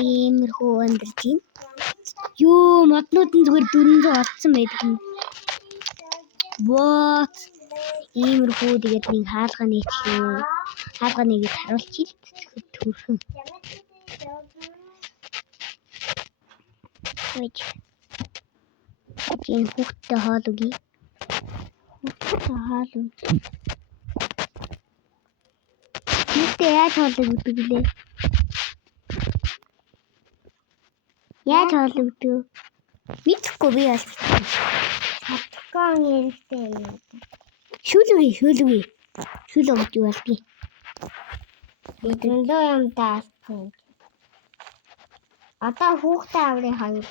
Иймэрхүү амьдарч юм. Юу моднууд нь зүгээр 400 олцсон байдаг юм. Вот. Иймэрхүү тэгээд нэг хаалга нийтлээ. Хаалга нэгийг харуулчих төрхөн. Тийм хүүхдтэй хоол үгүй. Хүүхдтэй хоол үгүй. Хүүхдээ яаж хоол өгдөг вэ? Яаж хоол өгдөг? Мэдхгүй би яаж. Садкон хэрэгтэй юм. Шүл өгье. Шүл өгч юу болдгийг. Бидэндөө юм таасан. Одоо хүүхдээ аврын хоёр.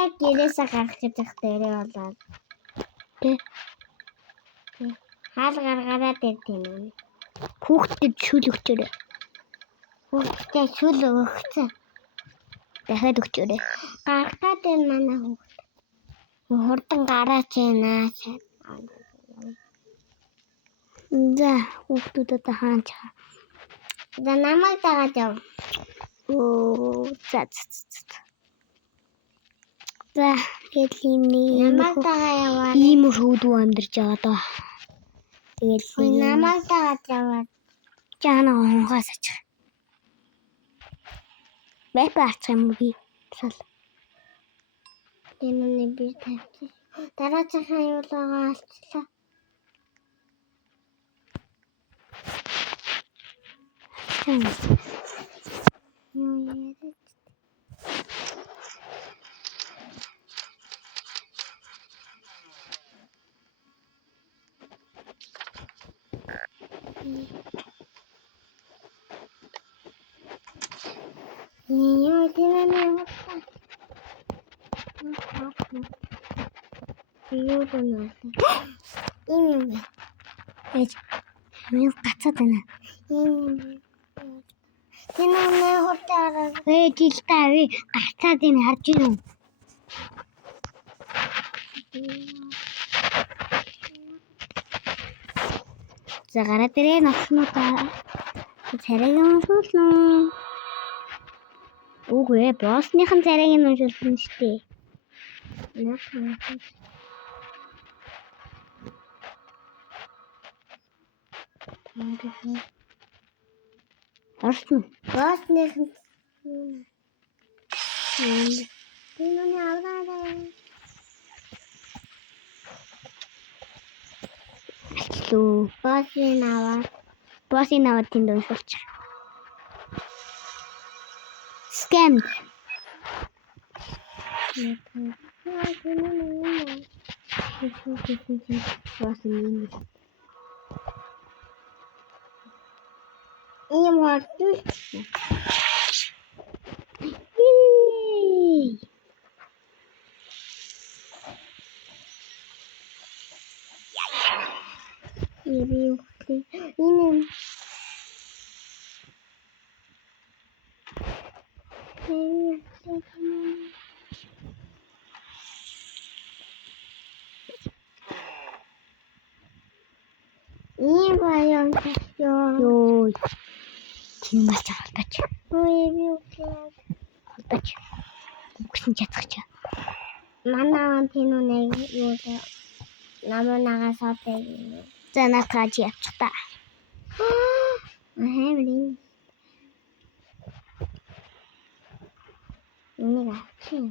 Яг гэрээсээ гарах гэж дээрээ болоод. Тэ. Хаал гаргараад ирсэн юм. Хүүхдэд шүл өгчөөрэй. Хүүхдэд шүл өгсөн. Дахиад өгчөөрэй. Гаргаад энэ манай хүүхд. Хурдан гараач ээ. За хүүхдүүдэд хаач. За намайг дагаад яв. Оо за. За тэгэл намайг дагаа яваа. Иймэрхүү дүү амьдарч байгаа доо. Тэгэл намайг дагаад яваа. Жаана хонхоос ачих. Бэпэ ачих юм би. Сал. Тэнэний би тавьчих. Дараачихаа юу л байгаа алчлаа. Миний гацаад байна. Тэнэ хурдаараа. Жилдээ гацаад ин харж байна уу? За гараад ирээ навснуудаа. Царайг уншуулна. Үгүй ээ, боссныхан царайг нь уншуулсан шүү дээ. Орсон. Боссныхан. Тэнэний авраа. Алло. Боссын аваад тэнд уншуулчих. Scam. Ийм хортон. Ийм баян ёо. Тийм маш халтаач. Халтаач. Үгсэн чадах чаа. Манай тэнүү нэг юу вэ? Наманагаас авдаг. За накаач явчихта. Хэмлин. Нэг авчих.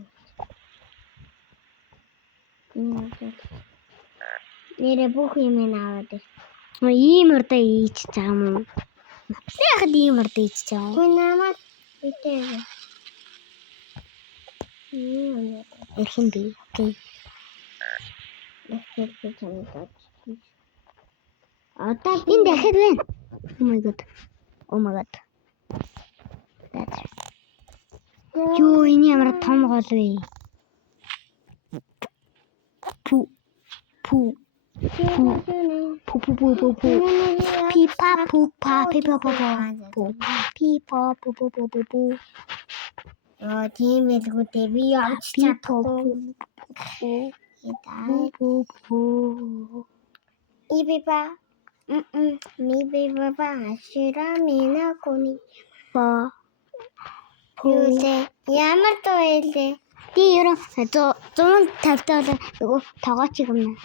Нэрэ бүх юм аваад. Ийм урдаа ийж байгаа юм. Яхад ийм урдаа ийж байгаа юм. Гүн намайг битээ. Эрхэн би. Окей. Одоо энэ дахиад байна. Oh my god. Юу энэ ямар том гол вэ? Пу. Пипа пупа пипа пупа пипа пупа. Тийм байлгүй би явж чадахгүй. Ипипа. Ми бибаба шира мина кони. Па. Ямар дуу вэ? Би ерөн 150 доллар нөгөө тогооч юм.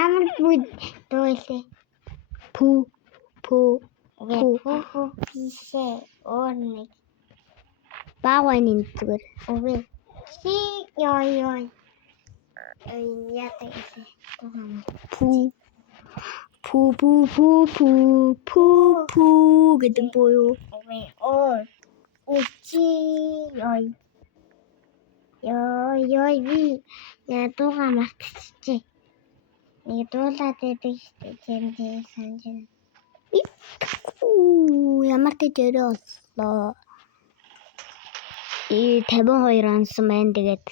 Ямар дуу вэ? Пу бишээ орныг багваны зүгээр. Үгүй. Чи ёо. Яатай вэ? Пу гэдэг буюу. Үгүй. Ёо би ядууга мартчихжээ. Нэг дуулаад байдаг тийм санаж байна. Ямар ч жирээ боллоо. 52 онсон байна тэгээд.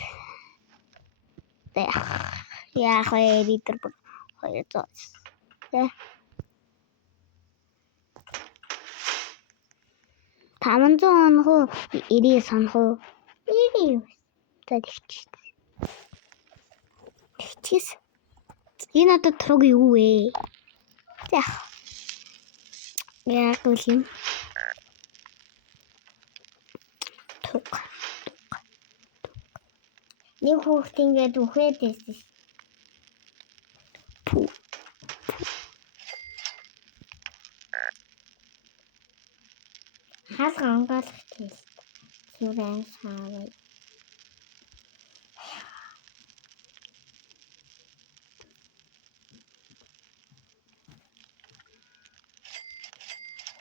Яах вэ? Литр 200. Тэ. 500 онох уу? 90 сонох уу? 90. За тэгчээс. Энэ одоо туг юу вэ? За. Яах вэ юм? Туг. Нэг хүүхд ингээд үхээд байсан. Хас хангаалах тест. Зүрэн саваа.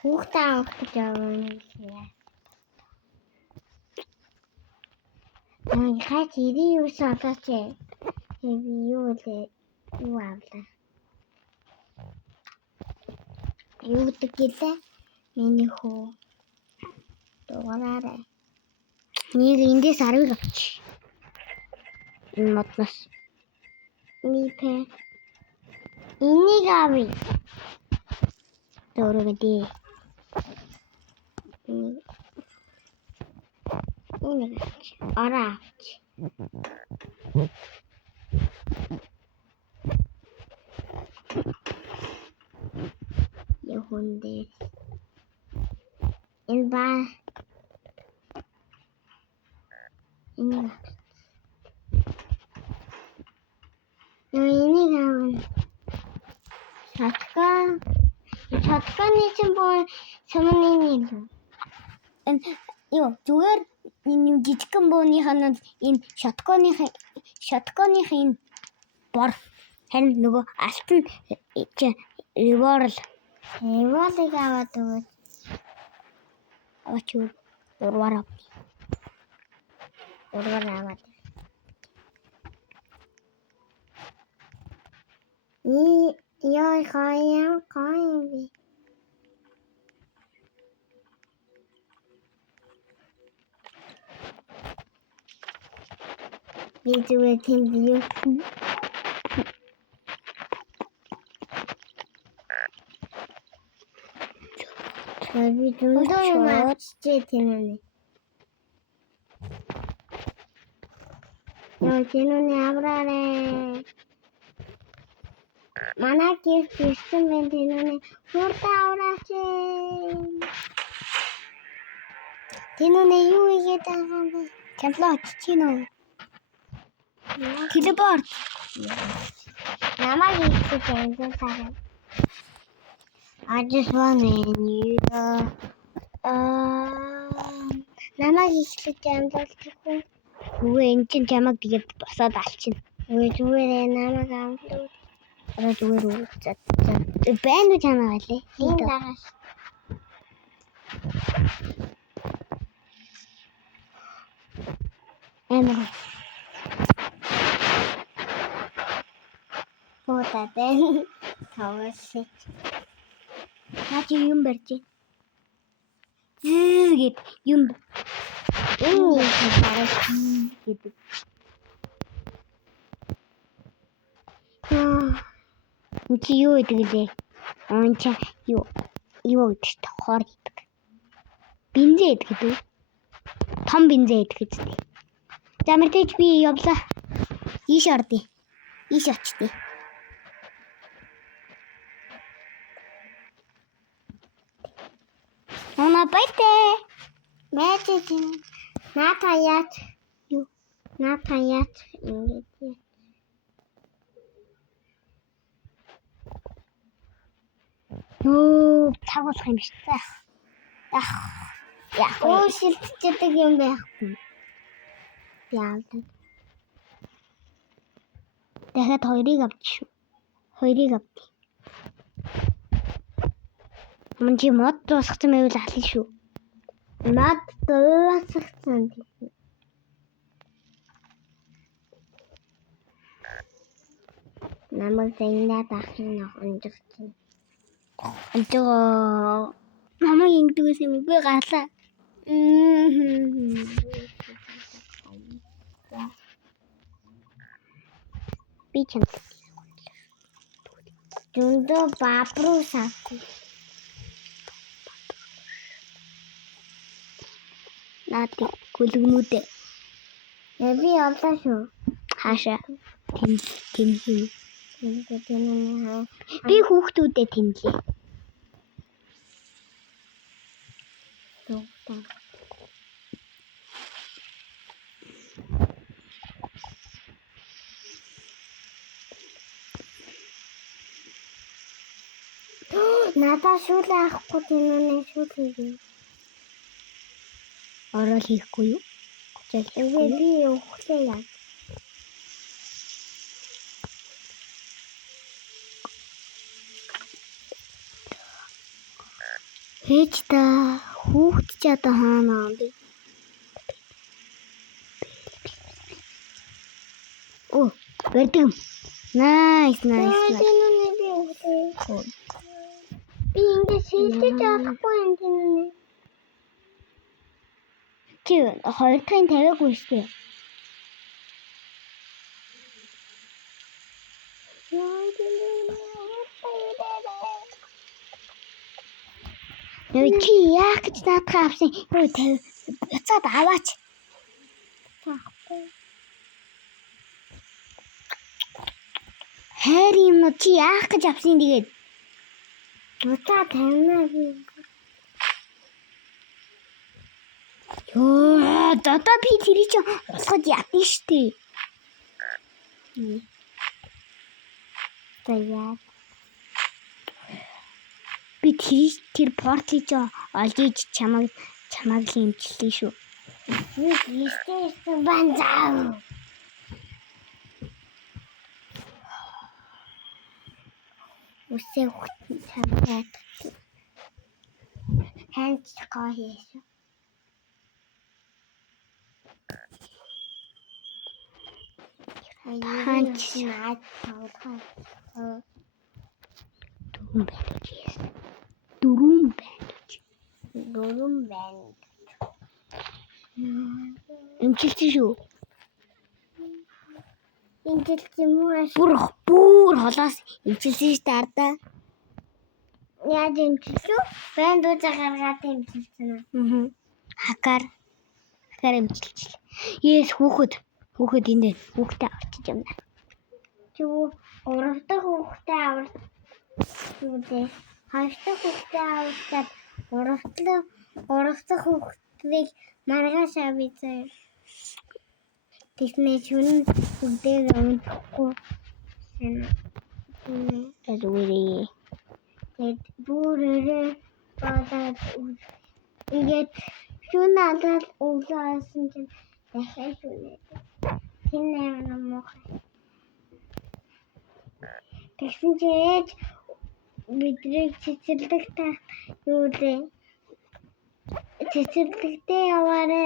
Хүүхдээ авах гэж явна. Хаач ирээ юу сатаач. Би юу авлаа. Юу гэдэг гэлээ? Миний хүү. Дугаараа. Нэг эндээс 10 авч. Энэ модноос. Нипэ. Энийг авъя. Дөрөвдөө. Араач. Яхонде. Элба. Энийг авна. Шатканы чинь боо самны юм. Юу зүгээр энэ жижигхэн бууныхаа энэ шатконых энэ бор харин нөгөө алтан револыг аваад өгөөд аваач урвараа аваад яа хаяа би зүгээр тийм юу би зүгээр тийм яа чиний авраарэ манай гэрсэн мен чиний хурдан авраач чиний юу игээд байгаа юм бэ камлаач чиний телепорт намайг ихтэй амжилттай I just want you. Намайг ихтэй амжилттай. Үгүй энэ чинь чамайг тэгээд босоод алчин. Үгүй зүгээр намайг амлуу. Араа зүгээр үү. Бэнд чанаа лээ. Тийм дагаш. Эмээ. Фототэй. Тавшиг. Хаач юм барьж. Зэгэд юм. Энэ хараад гэдэг. Чи юу гэдэг лээ? Онча юу гэдэг тохоор гэдэг. Бензин гэдэг үү? Том бензин гэдэг үү? За мэрдэж би явлаа. Ийш ордё. Ийш очдё. Баяртай. Байж чинь. Наата яач юу? Наата яач ингэж. Нөө тагуулах юм биш үү? Яах вэ? Шилтчихдэг юм байхгүй. Яагаад? Дахиад хоёрыг авчих шүү. Хоёрыг авчих. Мөн чи мод дуусгасан байвал алах шүү. Мод дуусгасан. Намайг зайнаад ахын онжигч. Онжоо. Намайг ингэдэгс юм би гарлаа. Би чамд. Дүндөө бабруу саахгүй. Наати гүлгнүүдээ. Би явлаа шүү. Хаашаа? Тэнхээ. Би хүүхдүүдэд тэнлээ. Надаа шүүл авахгүй тэнэ шүүл хийе. Орол хийхгүй юу? Би өглөө яа. Хэж та хүүхд ч одоо хаана бэ? Оо, бэрдэм. Nice. Би ингэ шилдэж авахгүй юм тэнэ. Чи хоёр дахин тавиагүй шүү дээ. Чи яах гэж наадах авсан? Юу тавь. Буцаад аваач. Хайр юм уу чи яах гэж авсан тэгээд? Буцаад тавина би. Ёо, одоо би тэрий чи болоход ядна штэ. Таяа. Би тэр портыг ч олж иж чамаг хэмжлээ шүү. Истэ банзаа. Үсээ хөтөн чамтай. Ханч гоёш. Ханч наад тавтаа. Дөрөв байна. Эмчилж шүү. Эмчилж юм уу? Бүр холоос эмчилсэн шүү дээ. Яаж эмчилсэн? Банд уу гаргаад эмчилсэн аа. Хакаар эмчилж. Yes хүүхэд энд хүүхдээ авчиж юм даа. Чи 3 дахь хүүхдээ аваад зүудээ 2 дахь хүүхдээ аваад 3 дахь хүүхдийг маргааш авъя. Тэснэ шүн бүгдээ өнөхгүй. Тэдүүрээ. Тэд бүрээ бадаад ингээд шүн надад уулаасан чинь дахиад шүнээ. Тинэ намайг. Тэгсэн чинь бидний цэцэрлэгтэй юу лээ. Цэцэрлэгтэй яваарэ.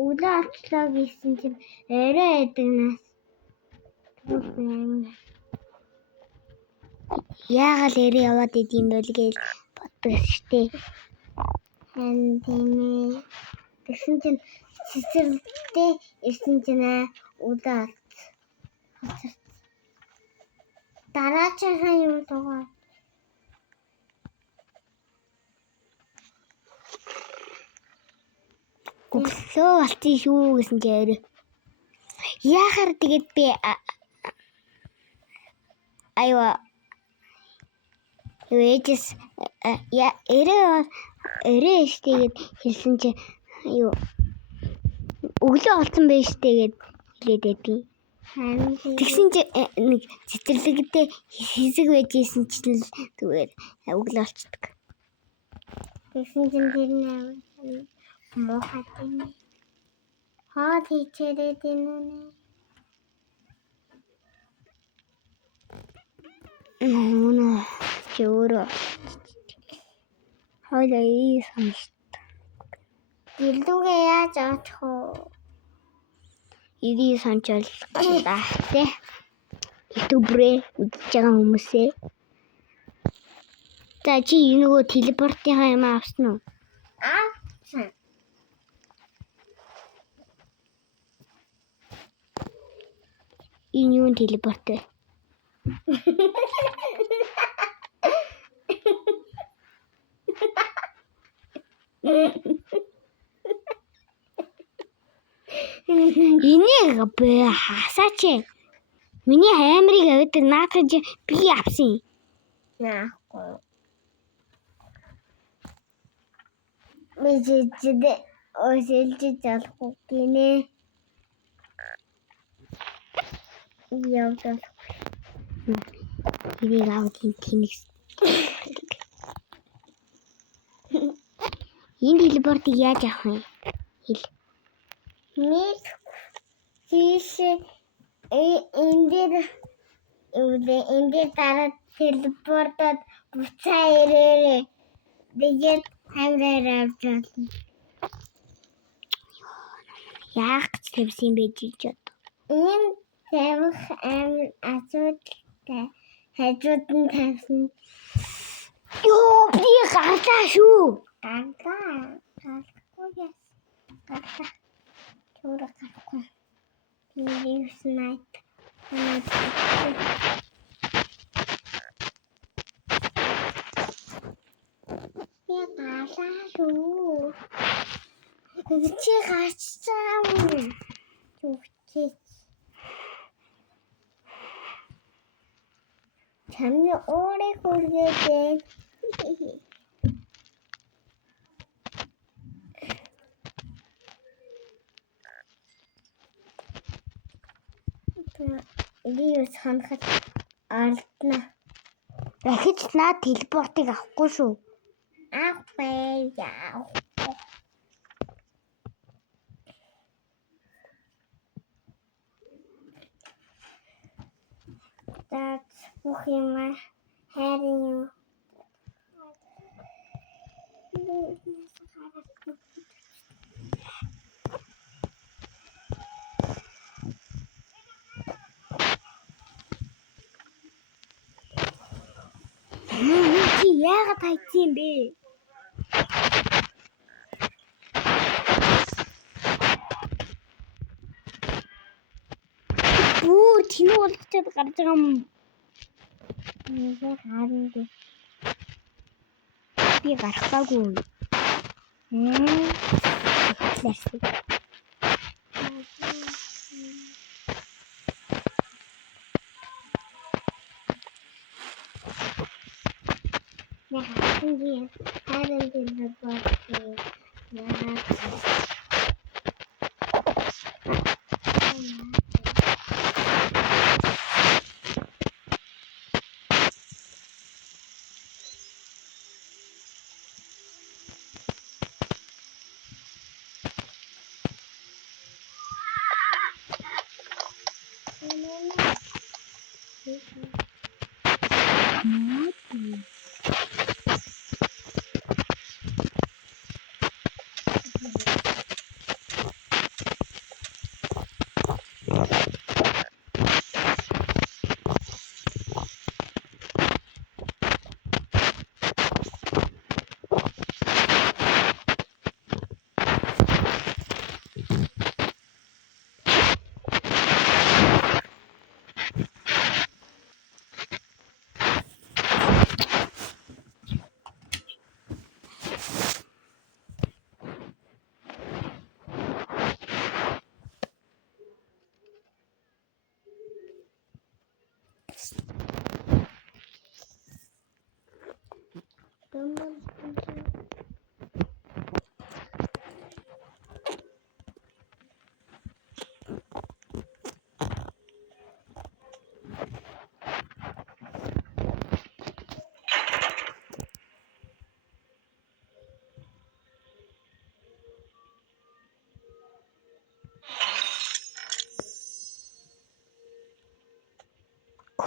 Өглөө очлоо гэсэн чинь орой эдгнээс. Яагаад эрэ яваад идэм бэ гэж боддог штеп. Хэнтинэ. Тэгсэн чинь цэцэрлэгтэй ирсэн чинь өглөө дараачаа юу байгаа. Өглөө болчих шүү гэсэн чи орой. Яахаар тэгээд би аюу ээжс эрээ Өрөө штэ гэд хэлсэн чи юу өглөө олсон байж штэ гэд хэлээд байдیں۔ Тэгсэн чи нэг цэцэрлэгтэй хэсэг байж исэн чинь л зүгээр өглөө олцдог. Тэгсэн чинь тэр нэг муухай юм. Хаа тийчээд энэ нөө чөөрөө хойлоо ийсэн шүү дээ. Гэлдүүгээ яаж очих вэ? Ирий сончол гандаа тий. Ютубрээ үзэж байгаа хүмүүсээ. За чи нөгөө телепортынхаа юм авсан уу? Авсан. Энэ юу телепорт вэ? Энийг хасаач. Миний хаймрыг авдаг наадах би авсан. Яахгүй. Мэдээд өсөлж залахгүй гинэ. Явдал. Энийг авдгийн тэнэгс. Энэ телепортыг яаж авах вэ? Хэл. Мис хийш энэ дараа телепортод буцаа ирээрээ. Тэгээд хамраар авч болно. Яах гэж тавьсан бэ чи чод? Энэ тавих амар асуудалтай. Хажууд нь тавьсан. Ёо би гарлаа шүү. Гарлаа. Гарахгүй яа. Гарлаа. Чөөрө гарахгүй. Би снайп. Би гарлаа шүү. Чи гацсан. Зүгтээ. Чамны өөрийг хүргээд Лиус ханахад алдна. Дахиж наа телепортыг авахгүй шүү. Авахгүй яа. That's бүх юм хайрын юм. Чи яагаад хайцсан бэ? Бүү тэнүү болгочод гарч байгаа юм. Яг харин би гарахгүй. Лэрсэн. Я харин телепорт.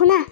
хүн аа.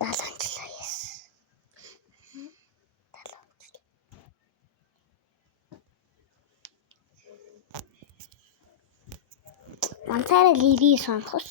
Даланчлаа яс. Манцаараа лири сонох ш.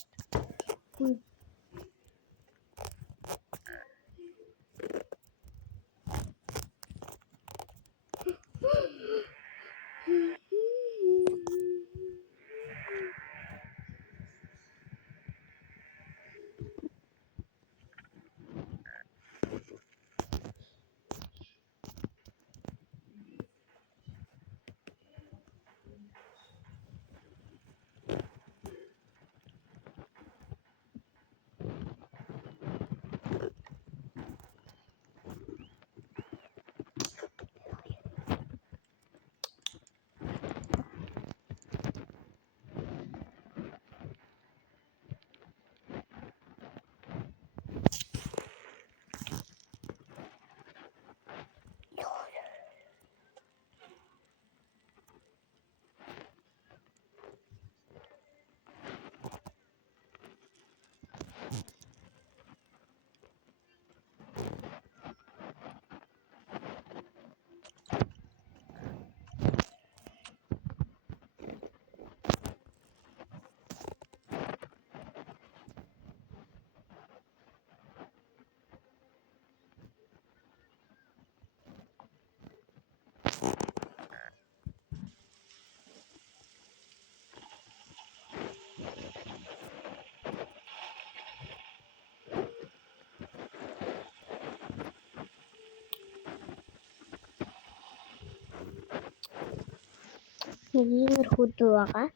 Иймэрхүү дуу байгаа.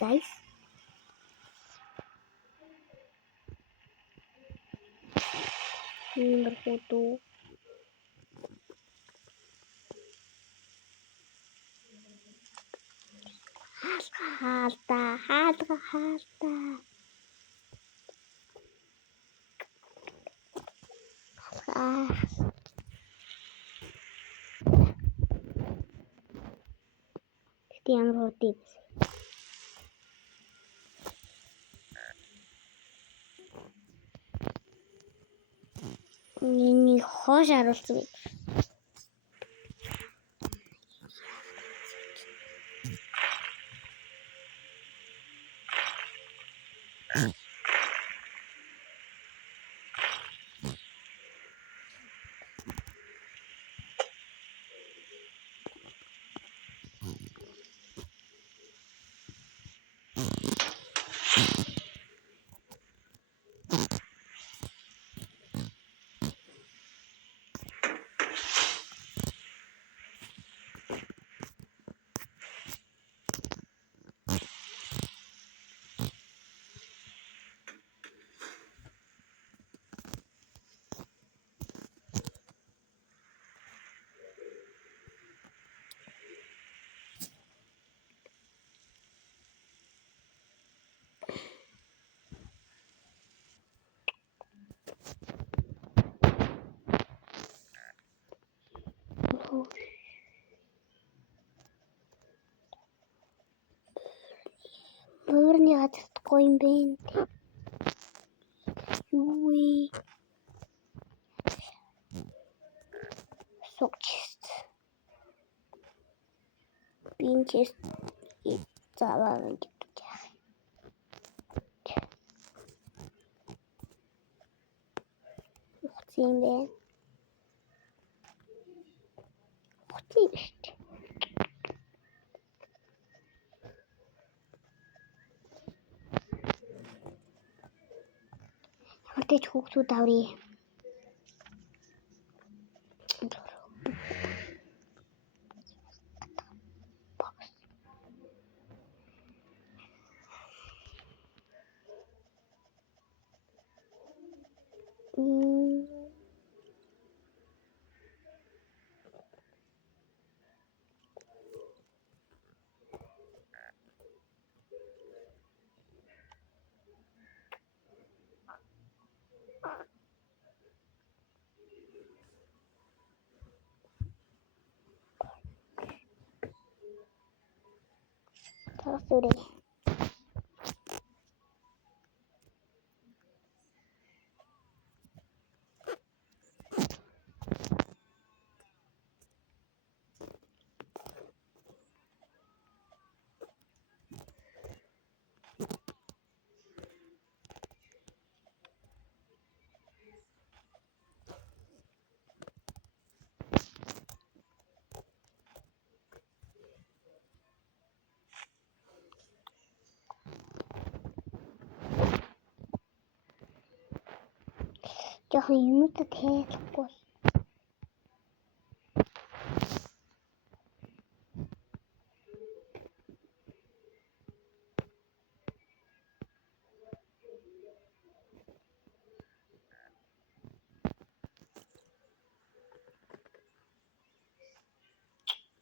Guys. Иймэрхүү дуу. Хаалта. Ямар хурд юм. Миний хоош харуулсан. Өөрний гадахгүй юм бэ? Юу вэ? Согчст. Бинчест заавал гэдэг. Ухцсан бэ? Ухцсан шүү дээ. Тэгж хүүхдүүд аврий. Sorry. Жохон юмнуудад хэлэхгүй.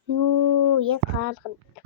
Юу яг хаалгана.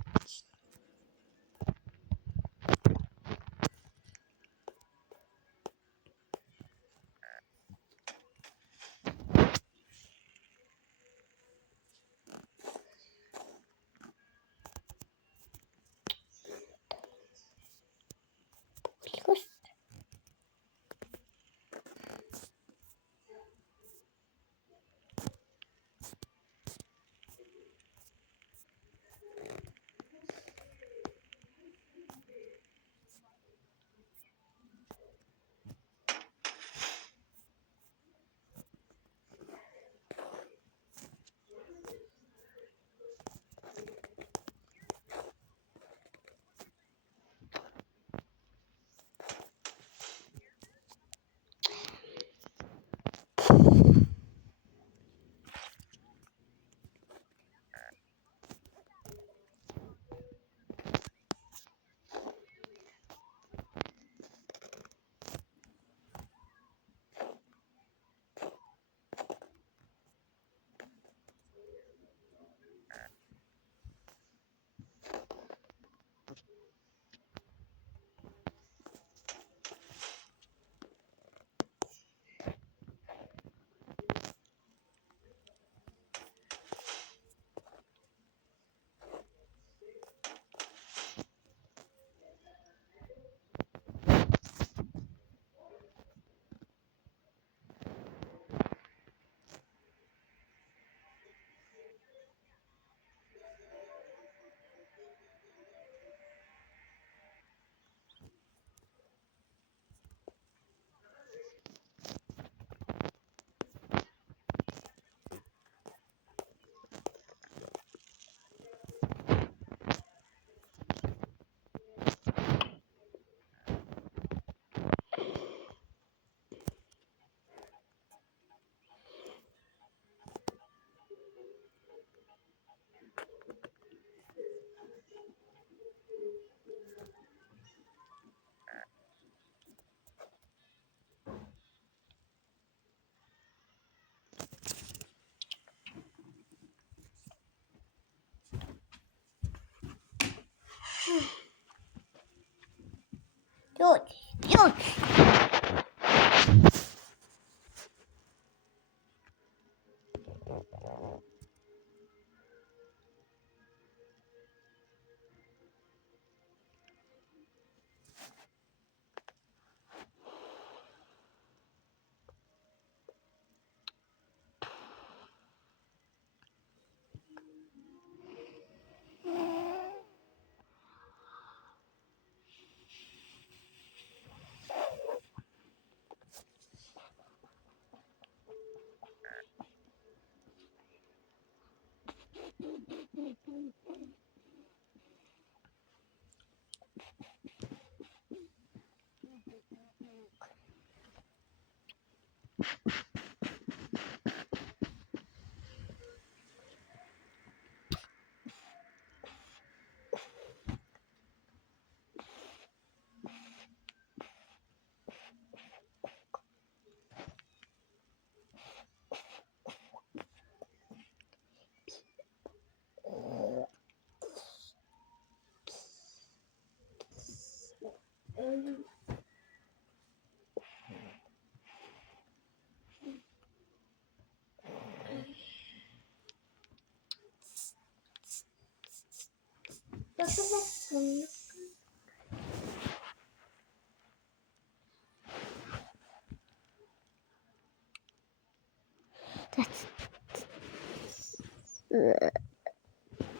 Юу.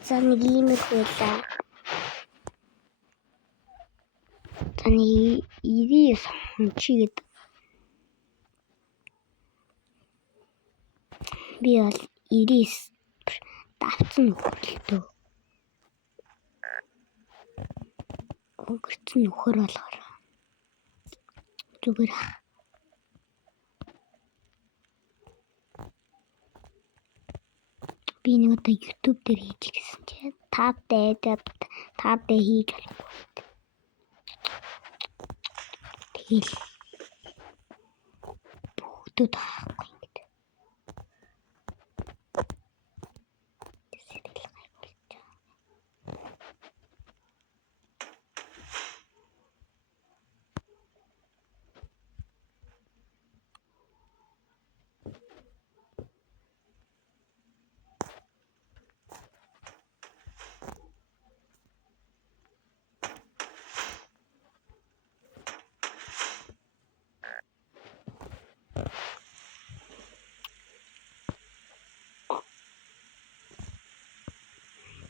За нэг иймэрхүү байлаа. За нэг 99 он чигээд би бол 99 давцсан нөхөрлөлтөө. Өнгөрцөн нөхөр болохоор зүгээр би нэг одоо YouTube дээр хийж гэсэн чинь 5D хийж болохгүй. Тэгэл бүгдүүд хаахгүй ингэдэг.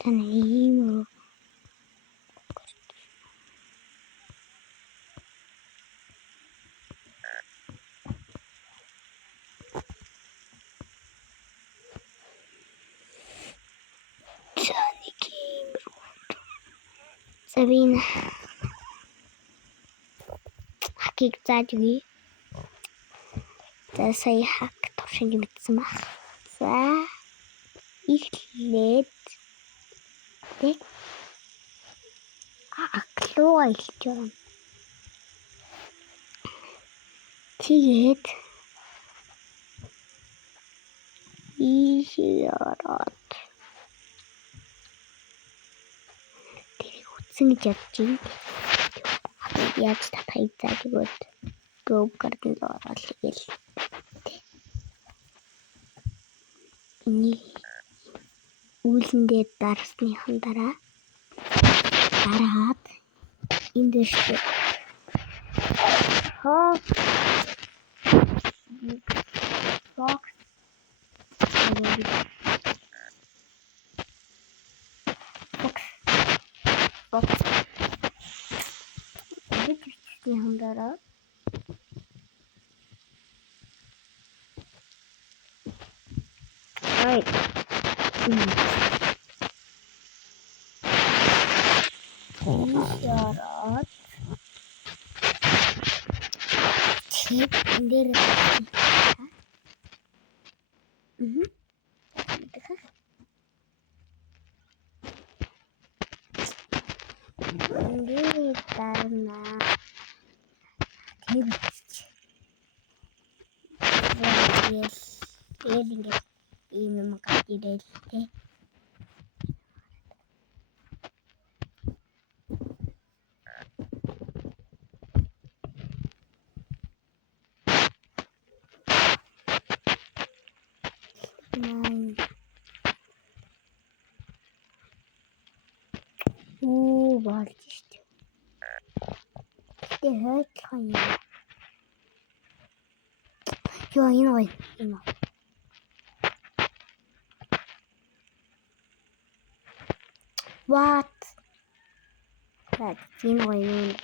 Таны ийм Сабина хакийг зааж өгье. За сая хак туршиж мэдсэн баг. За эхлээд тэг аклууга эхэлж байгаа. Тэгээд ийшээрээ тэрийг үтсэн гэж ядж юм. Яаж татахыг зааж өгөөд Go Garden руу ороод ирэл. Энийг үүлэндээ дарсныхан дараа дараад энд дэштэй box энд хандараа right Яраад чип дээр Энд дарна. Тэр ингээд ийм юм гарч ирэл тээ. Болж штэ. Тэ хойтлох юм. Ёо энэ гоё юм. What? Так, энэ гоё юм.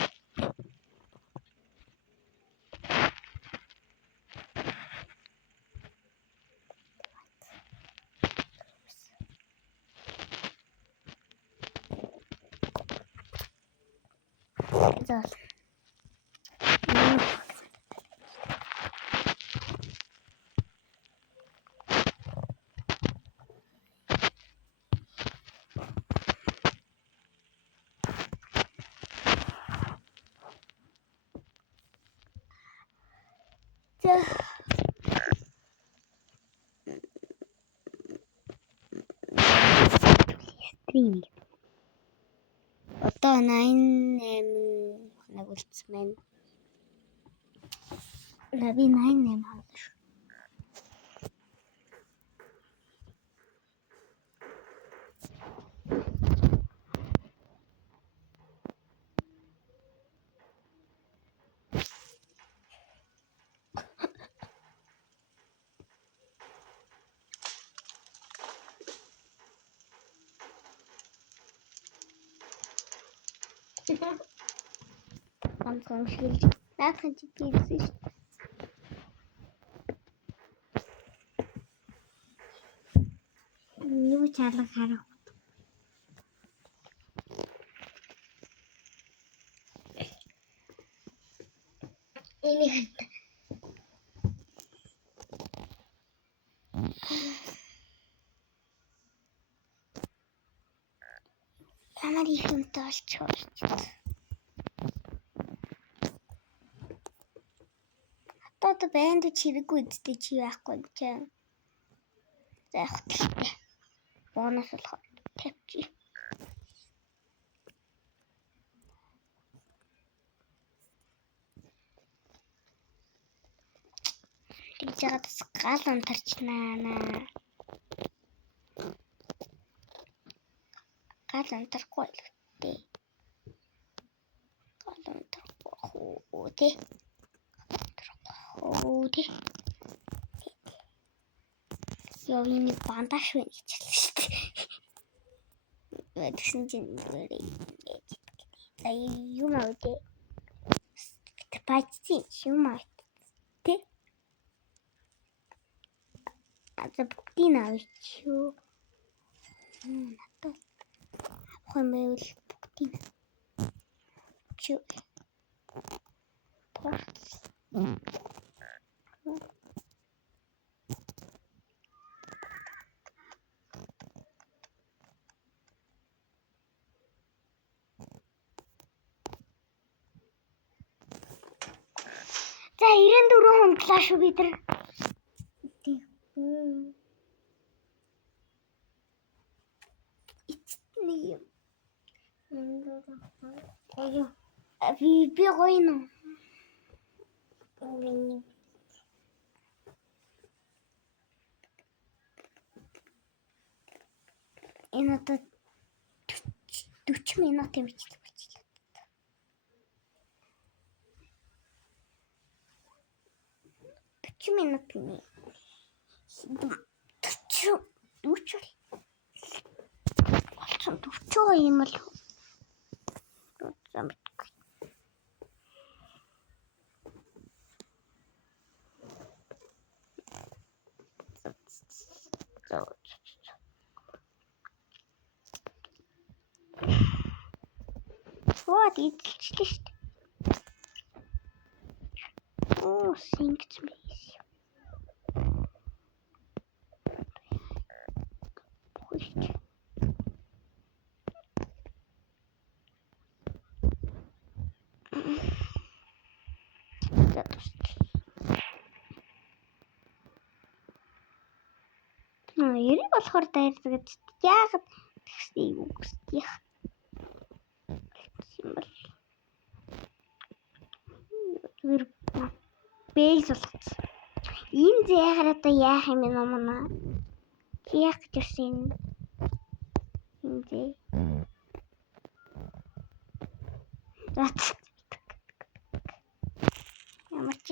За. Стрим. Одоо 88 Нэг үлдсэн. Нави 98 хаалш. Ганцхан шилж наадхан чи хийсэн шүү. Юу чалга харах. Энийг ямар их юмтай болчихсон. Одоо бэнд чирэггүй үсттэй чи яахгүй гэж. Заах хэрэгтэй. Бонус болох тавьчих. Тэгж яагаад гал унтарчнаа. Гал унтарахгүй л үү. Гал унтарахгүй тий. Яа энэ бандаж вэ гэж хэлсэн шүү дээ. Тэгсэн чинь юм аа тий. Пачти юм аа тий. Аза бүгдийг авчихё. Надад авах юм байвал бүгдийг чүү. За 94 хондлоо шүү бид нар. Ичтний. Би гойно. Энэ одоо 40 минут юм чи. 40 минут нь 40 юм л вот идэлчлээ шүү дээ. Оо, сингч мэйс. Яриг болохоор дайрдаг гэж яагаад тэгснийг үгсдийх юм бол бэйс болгоцсон. Энэ зэхэр одоо яах юм бэ номоо? Яах гэж ирсэн энэ зэ. Ямар ч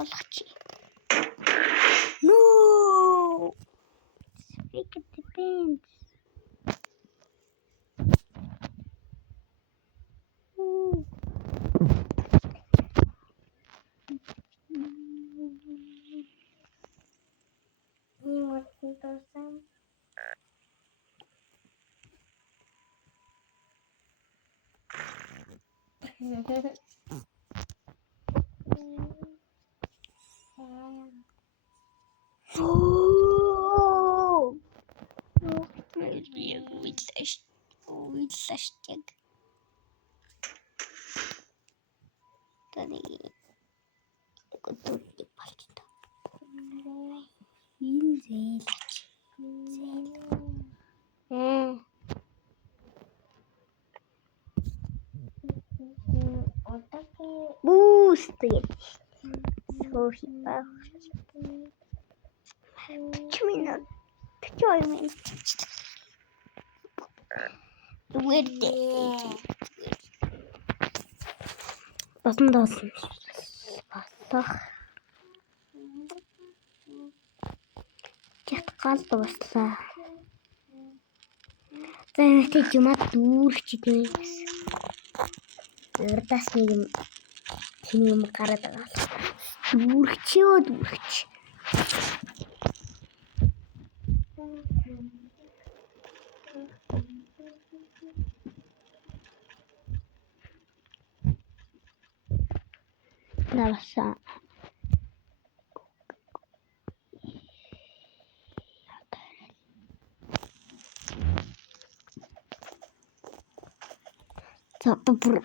олгоч. No. Speak it depends. Уйллаштяг. Таны готовки болчихсон. Энэ Зээлч. Boost гэдэг. Суух баг. 40 минут. 42 минут. Үгүй. Босон. Босох. Чат гал дуслаа. За энэ юмаа дүүрч тийм бас. Урдаас нэг юм тийм юм гараад байгаа. Дүүрч. Наваса. Бүр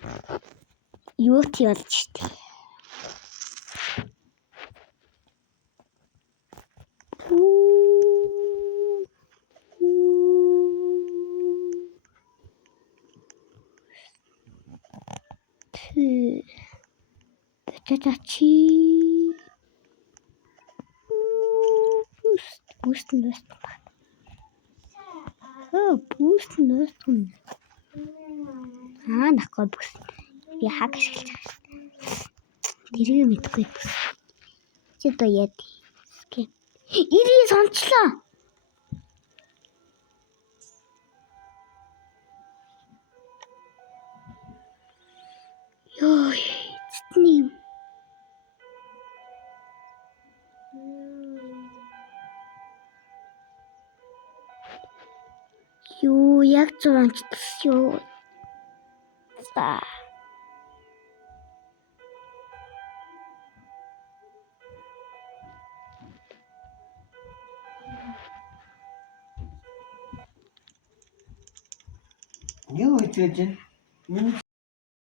юу тийвэлж штэ. Бэтачи. Бүүст. Бүүст. Нахгүй бүс. Би хаг ашиглаж байгаа шүү. Тэрийг мэдгүй бүс. Чи одоо яа тий. Ирээ сончлоо. Ёо, цэцний юм. Юу яг зурчдс юу. Та. Юу хийж вэ?